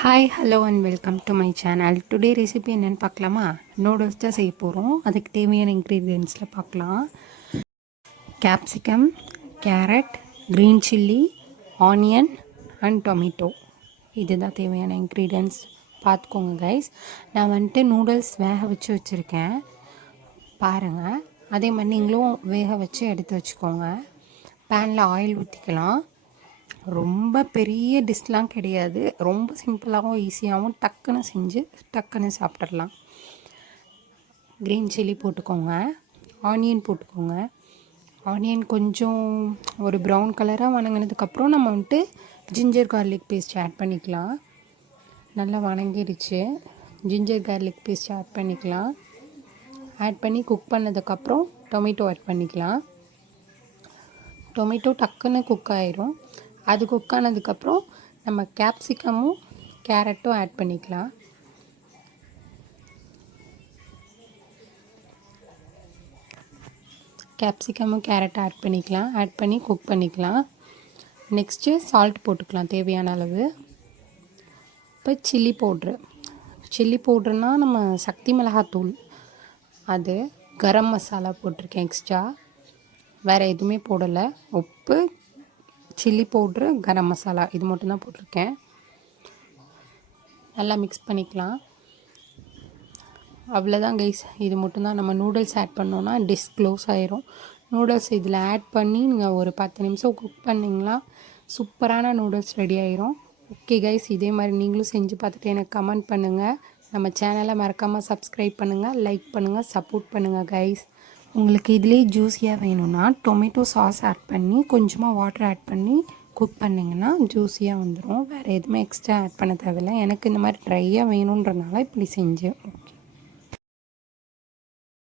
Hi hello and welcome to my channel. Today recipe என்னென்னு பார்க்கலாமா? Noodles தான் செய்ய போகிறோம். அதுக்கு தேவையான இன்க்ரீடியன்ட்ஸில் பார்க்கலாம். Capsicum, carrot, green chilli, onion and tomato. இதுதான் தேவையான இன்க்ரீடியன்ட்ஸ். பார்த்துக்கோங்க கைஸ். நான் வந்துட்டு நூடுல்ஸ் வேக வச்சு வச்சுருக்கேன் பாருங்கள். அதே மாதிரி நீங்களும் வேக வச்சு எடுத்து வச்சுக்கோங்க. பேனில் ஆயில் ஊற்றிக்கலாம். ரொம்ப பெரிய டிஷ்லாம் கிடையாது. ரொம்ப சிம்பிளாகவும் ஈஸியாகவும் டக்குன்னு செஞ்சு டக்குன்னு சாப்பிட்றலாம். க்ரீன் சில்லி போட்டுக்கோங்க, ஆனியன் போட்டுக்கோங்க. ஆனியன் கொஞ்சம் ஒரு ப்ரௌன் கலராக வணங்கினதுக்கப்புறம் நம்ம வந்துட்டு ஜிஞ்சர் கார்லிக் பேஸ்ட் ஆட் பண்ணிக்கலாம். நல்லா வணங்கிடுச்சு. ஜிஞ்சர் கார்லிக் பேஸ்ட் ஆட் பண்ணிக்கலாம். ஆட் பண்ணி குக் பண்ணதுக்கப்புறம் டொமேட்டோ ஆட் பண்ணிக்கலாம். டொமேட்டோ டக்குன்னு குக் ஆயிரும். அது குக் ஆனதுக்கப்புறம் நம்ம கேப்சிகமும் கேரட்டும் ஆட் பண்ணிக்கலாம். கேப்சிகமும் கேரட்டும் ஆட் பண்ணிக்கலாம். ஆட் பண்ணி குக் பண்ணிக்கலாம். நெக்ஸ்ட்டு சால்ட் போட்டுக்கலாம் தேவையான அளவு. இப்போ சில்லி பவுட்ருனால் நம்ம சக்தி மிளகாத்தூள், அது கரம் மசாலா போட்டிருக்கேன் எக்ஸ்ட்ரா. வேறு எதுவுமே போடலை. உப்பு, சில்லி பவுட்ரு, கரம் மசாலா இது மட்டும்தான் போட்டிருக்கேன். நல்லா மிக்ஸ் பண்ணிக்கலாம். அவ்வளோதான் கைஸ். இது மட்டும்தான். நம்ம நூடுல்ஸ் ஆட் பண்ணோன்னா டிஷ் க்ளோஸ் ஆயிரும். நூடுல்ஸ் இதில் ஆட் பண்ணி நீங்கள் ஒரு 10 நிமிஷம் குக் பண்ணிங்களா சூப்பரான நூடுல்ஸ் ரெடி ஆயிரும். ஓகே கைஸ், இதே மாதிரி நீங்களும் செஞ்சு பார்த்துட்டு எனக்கு கமெண்ட் பண்ணுங்கள். நம்ம சேனலை மறக்காமல் சப்ஸ்கிரைப் பண்ணுங்கள், லைக் பண்ணுங்கள், சப்போர்ட் பண்ணுங்கள் கைஸ். உங்களுக்கு இதிலே ஜூஸியாக வேணும்னா டொமேட்டோ சாஸ் ஆட் பண்ணி கொஞ்சமாக வாட்டர் ஆட் பண்ணி குக் பண்ணிங்கன்னா ஜூஸியாக வந்துடும். வேறு எதுவுமே எக்ஸ்ட்ரா ஆட் பண்ண தேவையில்லை. எனக்கு இந்த மாதிரி ட்ரையாக வேணுன்றனால இப்படி செஞ்சேன்.